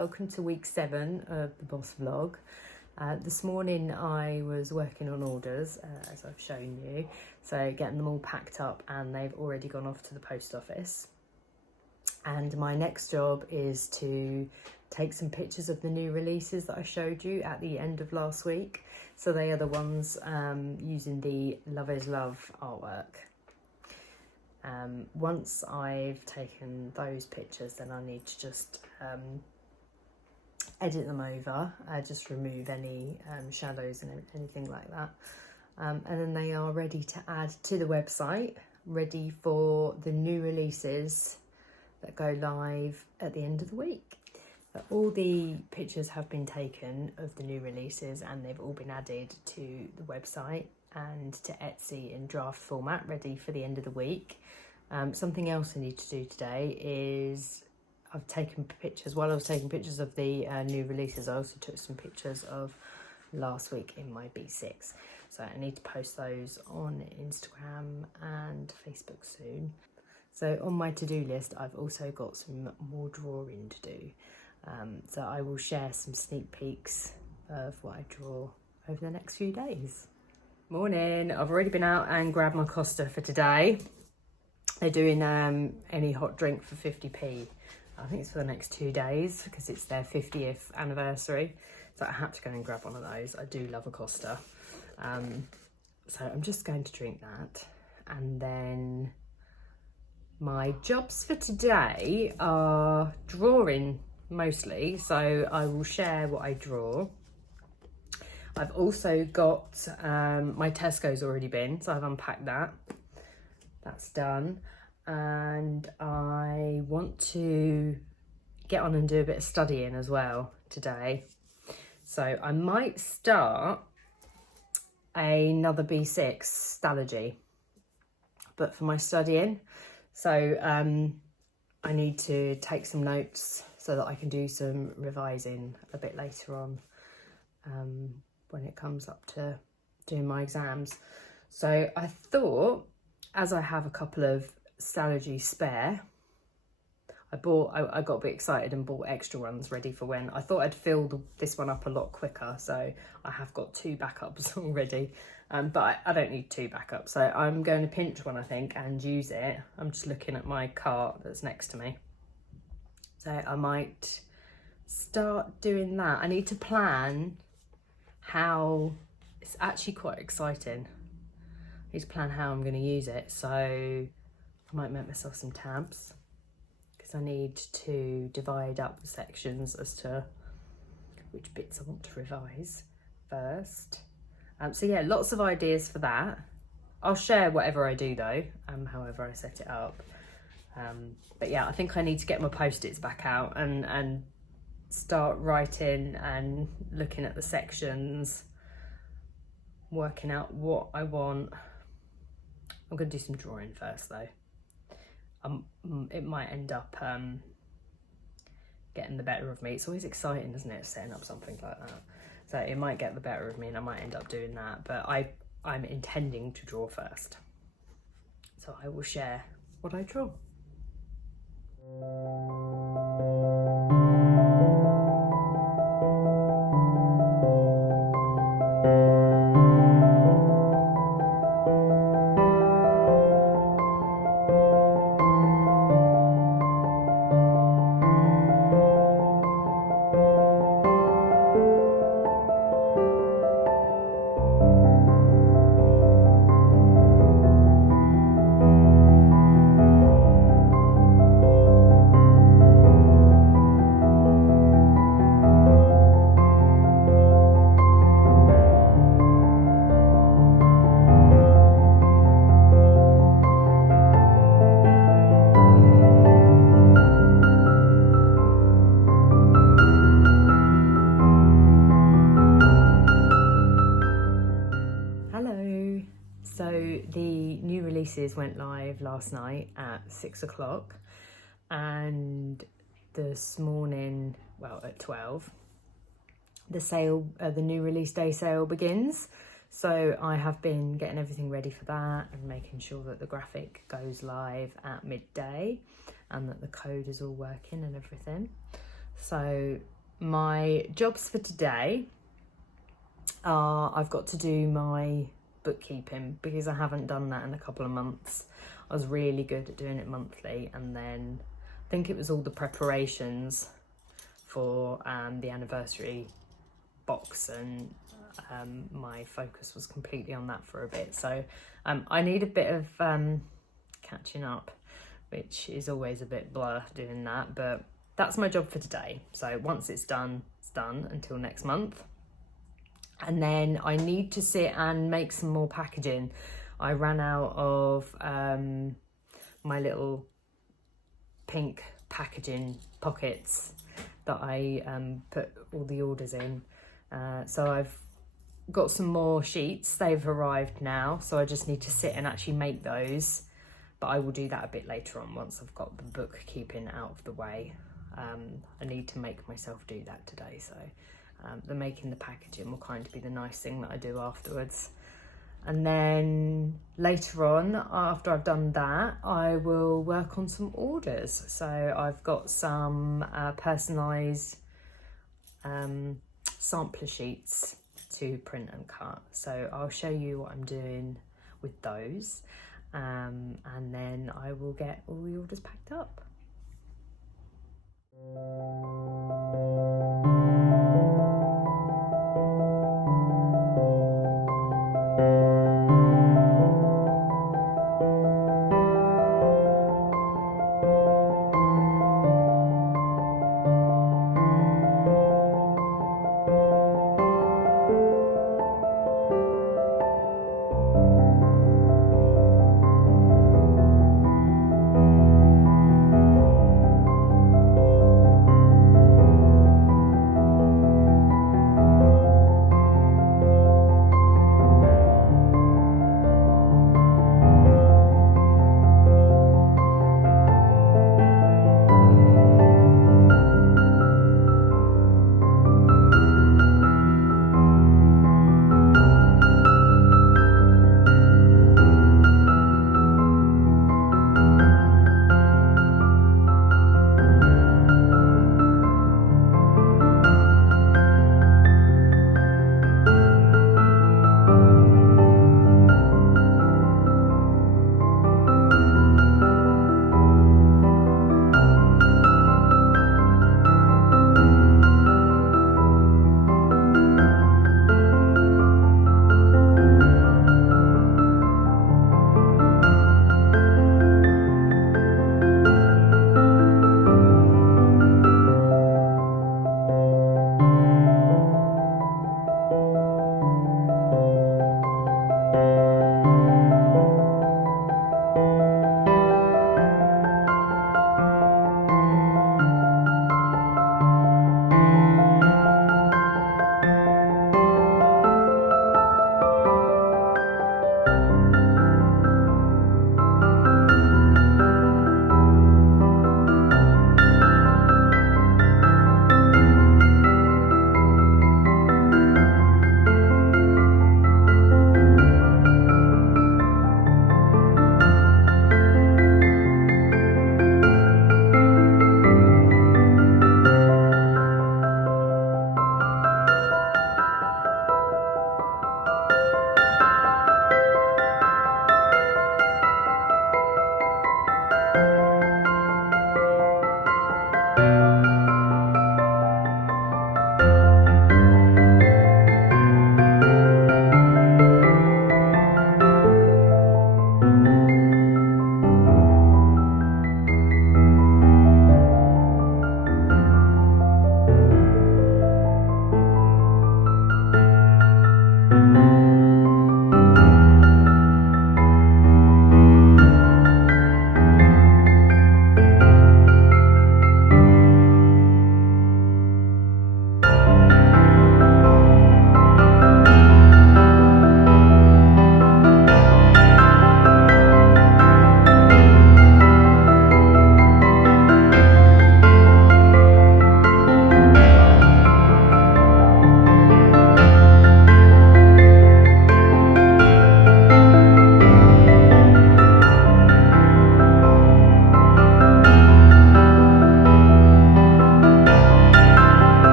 welcome to week 7 of the BOS vlog. This morning I was working on orders, as I've shown you, so getting them all packed up, and they've already gone off to the post office. And my next job is to take some pictures of the new releases that I showed you at the end of last week. So they are the ones using the Love is Love artwork. Once I've taken those pictures, then I need to just edit them over, just remove any shadows and anything like that. And then they are ready to add to the website, ready for the new releases that go live at the end of the week. But all the pictures have been taken of the new releases and they've all been added to the website and to Etsy in draft format, ready for the end of the week. Something else I need to do today is I've taken pictures, while I was taking pictures of the new releases, I also took some pictures of last week in my B6. So I need to post those on Instagram and Facebook soon. So on my to-do list, I've also got some more drawing to do. So I will share some sneak peeks of what I draw over the next few days. Morning, I've already been out and grabbed my Costa for today. They're doing any hot drink for 50p. I think it's for the next 2 days because it's their 50th anniversary. So I had to go and grab one of those. I do love a Costa. So I'm just going to drink that. And then my jobs for today are drawing mostly. So I will share what I draw. I've also got my Tesco's already been, so I've unpacked that. That's done. And I want to get on and do a bit of studying as well today. So I might start another B6 Stationery, but for my studying. So I need to take some notes so that I can do some revising a bit later on when it comes up to doing my exams. So I thought, as I have a couple of Stationery spare, I got a bit excited and bought extra ones ready for when I thought I'd fill this one up a lot quicker. So I have got 2 backups already, but I don't need 2 backups. So I'm going to pinch one, I think, and use it. I'm just looking at my cart that's next to me. So I might start doing that. I need to plan how, it's actually quite exciting. I need to plan how I'm going to use it. So I might make myself some tabs because I need to divide up the sections as to which bits I want to revise first. So yeah, lots of ideas for that. I'll share whatever I do though, however I set it up. But yeah, I think I need to get my Post-its back out and start writing and looking at the sections, working out what I want. I'm going to do some drawing first though. It might end up getting the better of me. It's always exciting, isn't it, setting up something like that? So it might get the better of me and I might end up doing that, but I'm intending to draw first. So I will share what I draw. Went live last night at 6 o'clock, and this morning, well, at 12, the new release day sale begins. So I have been getting everything ready for that and making sure that the graphic goes live at midday and that the code is all working and everything. So my jobs for today are, I've got to do my bookkeeping because I haven't done that in a couple of months. I was really good at doing it monthly, and then I think it was all the preparations for the anniversary box, and my focus was completely on that for a bit. So I need a bit of catching up, which is always a bit blur doing that, but that's my job for today. So once it's done until next month. And then I need to sit and make some more packaging. I ran out of my little pink packaging pockets that I put all the orders in. So I've got some more sheets. They've arrived now, so I just need to sit and actually make those. But I will do that a bit later on once I've got the bookkeeping out of the way. I need to make myself do that today, so the making the packaging will kind of be the nice thing that I do afterwards. And then later on, after I've done that, I will work on some orders. So I've got some personalised sampler sheets to print and cut. So I'll show you what I'm doing with those, and then I will get all the orders packed up.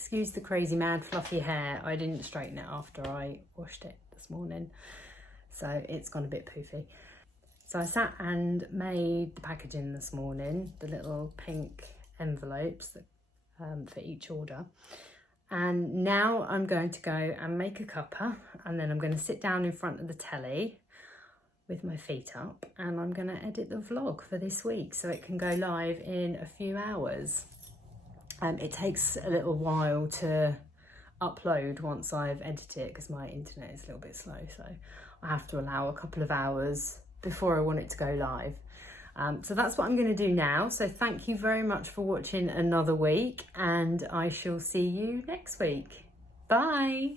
excuse the crazy mad fluffy hair. I didn't straighten it after I washed it this morning, so it's gone a bit poofy. So I sat and made the packaging this morning, the little pink envelopes that, for each order. And now I'm going to go and make a cuppa, and then I'm going to sit down in front of the telly with my feet up, and I'm going to edit the vlog for this week so it can go live in a few hours. It takes a little while to upload once I've edited it because my internet is a little bit slow, so I have to allow a couple of hours before I want it to go live. So that's what I'm going to do now. So thank you very much for watching another week, and I shall see you next week. Bye.